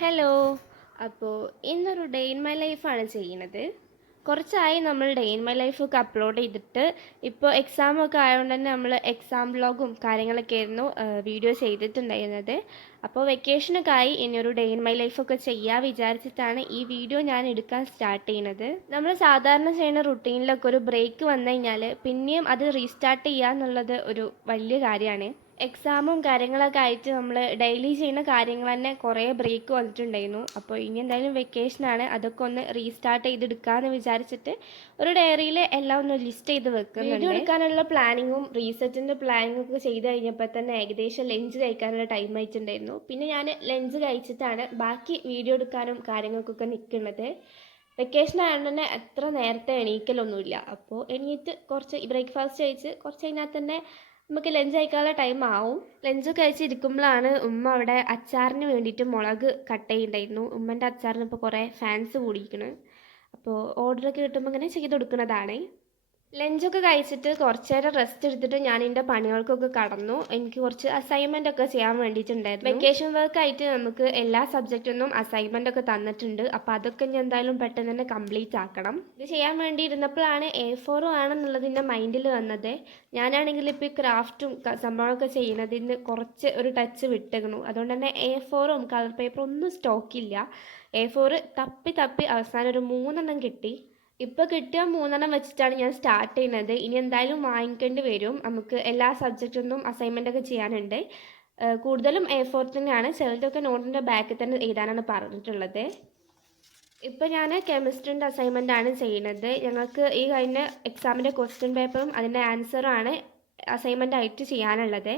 Hello. അപ്പോൾ ഇന്നൊരു day in my ലൈഫാണ് ചെയ്യുന്നത്. കുറച്ചായി നമ്മൾ ഡേ ഇൻ മൈ ലൈഫൊക്കെ അപ്ലോഡ് ചെയ്തിട്ട്. ഇപ്പോൾ എക്സാമൊക്കെ ആയതുകൊണ്ട് തന്നെ നമ്മൾ എക്സാം വ്ലോഗും കാര്യങ്ങളൊക്കെ ആയിരുന്നു വീഡിയോ ചെയ്തിട്ടുണ്ടായിരുന്നത്. അപ്പോൾ വെക്കേഷനൊക്കെ ആയി ഇനിയൊരു ഡേ ഇൻ മൈ ലൈഫൊക്കെ ചെയ്യാൻ വിചാരിച്ചിട്ടാണ് ഈ വീഡിയോ ഞാൻ എടുക്കാൻ സ്റ്റാർട്ട് ചെയ്യുന്നത്. നമ്മൾ സാധാരണ ചെയ്യുന്ന റുട്ടീനിലൊക്കെ ഒരു ബ്രേക്ക് വന്നു കഴിഞ്ഞാൽ പിന്നെയും അത് റീസ്റ്റാർട്ട് ചെയ്യുക എന്നുള്ളത് ഒരു വലിയ കാര്യമാണ്. എക്സാമും കാര്യങ്ങളൊക്കെ ആയിട്ട് നമ്മൾ ഡെയിലി ചെയ്യുന്ന കാര്യങ്ങൾ തന്നെ കുറേ ബ്രേക്ക് വന്നിട്ടുണ്ടായിരുന്നു. അപ്പോൾ ഇനി എന്തായാലും വെക്കേഷനാണ്, അതൊക്കെ ഒന്ന് റീസ്റ്റാർട്ട് ചെയ്തെടുക്കാമെന്ന് വിചാരിച്ചിട്ട് ഒരു ഡയറിയിൽ എല്ലാം ഒന്ന് ലിസ്റ്റ് ചെയ്ത് വെക്കുന്നുണ്ട്. വീഡിയോ എടുക്കാനുള്ള പ്ലാനിങ്ങും റീസെറ്റിൻ്റെ പ്ലാനിങ്ങും ഒക്കെ ചെയ്ത് കഴിഞ്ഞപ്പോൾ തന്നെ ഏകദേശം ലഞ്ച് കഴിക്കാനുള്ള ടൈം ആയിട്ടുണ്ടായിരുന്നു. പിന്നെ ഞാൻ ലഞ്ച് കഴിച്ചിട്ടാണ് ബാക്കി വീഡിയോ എടുക്കാനും കാര്യങ്ങൾക്കൊക്കെ നിൽക്കുന്നത്. വെക്കേഷൻ ആയതുകൊണ്ട് തന്നെ എത്ര നേരത്തെ എണീക്കലൊന്നുമില്ല. അപ്പോൾ എണീറ്റ് കുറച്ച് ബ്രേക്ക്ഫാസ്റ്റ് കഴിച്ച് കുറച്ച് കഴിഞ്ഞാൽ തന്നെ നമുക്ക് ലഞ്ച് കഴിക്കാനുള്ള ടൈം ആവും. ലഞ്ച് കഴിച്ചിരിക്കുമ്പോഴാണ് ഉമ്മ അവിടെ അച്ചാറിന് വേണ്ടിയിട്ട് മുളക് കട്ട് ചെയ്യുന്നുണ്ടായിരുന്നു. ഉമ്മൻ്റെ അച്ചാറിന് ഇപ്പോൾ കുറേ ഫാൻസ് കൂടിയിരിക്കുന്നു. അപ്പോൾ ഓർഡറൊക്കെ കിട്ടുമ്പോൾ ഇങ്ങനെ ചെയ്ത് കൊടുക്കുന്നതാണ്. ലഞ്ചൊക്കെ കഴിച്ചിട്ട് കുറച്ച് നേരം റെസ്റ്റ് എടുത്തിട്ട് ഞാൻ എൻ്റെ പണികൾക്കൊക്കെ കടന്നു. എനിക്ക് കുറച്ച് അസൈൻമെൻ്റ് ഒക്കെ ചെയ്യാൻ വേണ്ടിയിട്ടുണ്ടായിരുന്നു. വെക്കേഷൻ വർക്ക് ആയിട്ട് നമുക്ക് എല്ലാ സബ്ജക്റ്റിനും അസൈൻമെൻ്റ് ഒക്കെ തന്നിട്ടുണ്ട്. അപ്പോൾ അതൊക്കെ ഞാൻ എന്തായാലും പെട്ടെന്ന് തന്നെ കംപ്ലീറ്റ് ആക്കണം. ഇത് ചെയ്യാൻ വേണ്ടി ഇരുന്നപ്പോഴാണ് A4 ആണെന്നുള്ളത് എൻ്റെ മൈൻഡിൽ വന്നത്. ഞാനാണെങ്കിൽ ഇപ്പോൾ ഈ ക്രാഫ്റ്റും സംഭവങ്ങളൊക്കെ ചെയ്യുന്നതിന് കുറച്ച് ഒരു ടച്ച് വിട്ടേക്കണു. അതുകൊണ്ട് തന്നെ A4 കളർ പേപ്പറും ഒന്നും സ്റ്റോക്കില്ല. A4 തപ്പി അവസാനം ഒരു 3 കിട്ടി. ഇപ്പോൾ കിട്ടിയ 3 വെച്ചിട്ടാണ് ഞാൻ സ്റ്റാർട്ട് ചെയ്യുന്നത്. ഇനി എന്തായാലും വാങ്ങിക്കേണ്ടി വരും. നമുക്ക് എല്ലാ സബ്ജക്റ്റിനും അസൈൻമെൻ്റ് ഒക്കെ ചെയ്യാനുണ്ട്. കൂടുതലും A4 തന്നെയാണ്. ചിലതൊക്കെ നോട്ടിൻ്റെ ബാക്കിൽ തന്നെ എഴുതാനാണ് പറഞ്ഞിട്ടുള്ളത്. ഇപ്പോൾ ഞാൻ കെമിസ്ട്രീൻ്റെ അസൈൻമെൻ്റ് ആണ് ചെയ്യുന്നത്. ഞങ്ങൾക്ക് ഈ കഴിഞ്ഞ എക്സാമിൻ്റെ ക്വസ്റ്റ്യൻ പേപ്പറും അതിൻ്റെ ആൻസറും ആണ് അസൈൻമെൻ്റ് ആയിട്ട് ചെയ്യാനുള്ളത്.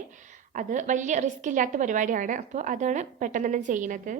അത് വലിയ റിസ്ക് ഇല്ലാത്ത പരിപാടിയാണ്. അപ്പോൾ അതാണ് പെട്ടെന്ന് തന്നെ ചെയ്യുന്നത്.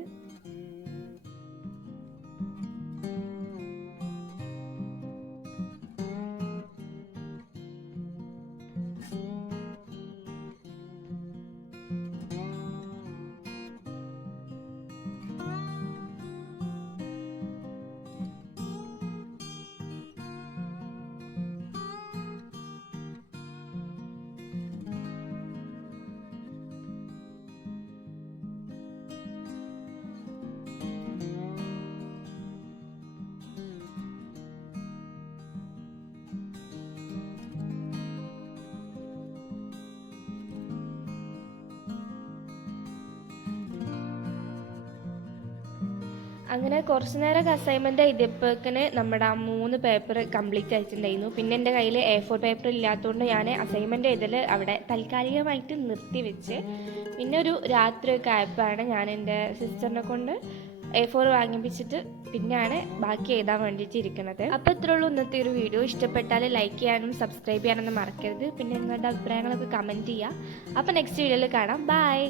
അങ്ങനെ കുറച്ച് നേരം അസൈൻമെൻ്റ് എഴുതിയപ്പോഴേക്കിന് നമ്മുടെ ആ 3 പേപ്പർ കംപ്ലീറ്റ് ആയിട്ടുണ്ടായിരുന്നു. പിന്നെ എൻ്റെ കയ്യിൽ A4 പേപ്പർ ഇല്ലാത്തതുകൊണ്ട് ഞാൻ അസൈൻമെൻ്റ് എഴുതൽ അവിടെ താൽക്കാലികമായിട്ട് നിർത്തി വെച്ച്. പിന്നെ ഒരു രാത്രിയൊക്കെ ആയപ്പോഴാണ് ഞാൻ എൻ്റെ സിസ്റ്ററിനെ കൊണ്ട് A4 വാങ്ങിപ്പിച്ചിട്ട് പിന്നെയാണ് ബാക്കി എഴുതാൻ വേണ്ടിയിട്ട് ഇരിക്കുന്നത്. അപ്പോൾ ഇത്രേ ഉള്ളൂ ഇന്നത്തെ ഒരു വീഡിയോ. ഇഷ്ടപ്പെട്ടാൽ ലൈക്ക് ചെയ്യാനും സബ്സ്ക്രൈബ് ചെയ്യാനൊന്നും മറക്കരുത്. പിന്നെ നിങ്ങളുടെ അഭിപ്രായങ്ങളൊക്കെ കമൻറ്റ് ചെയ്യുക. അപ്പോൾ നെക്സ്റ്റ് വീഡിയോയിൽ കാണാം. ബൈ.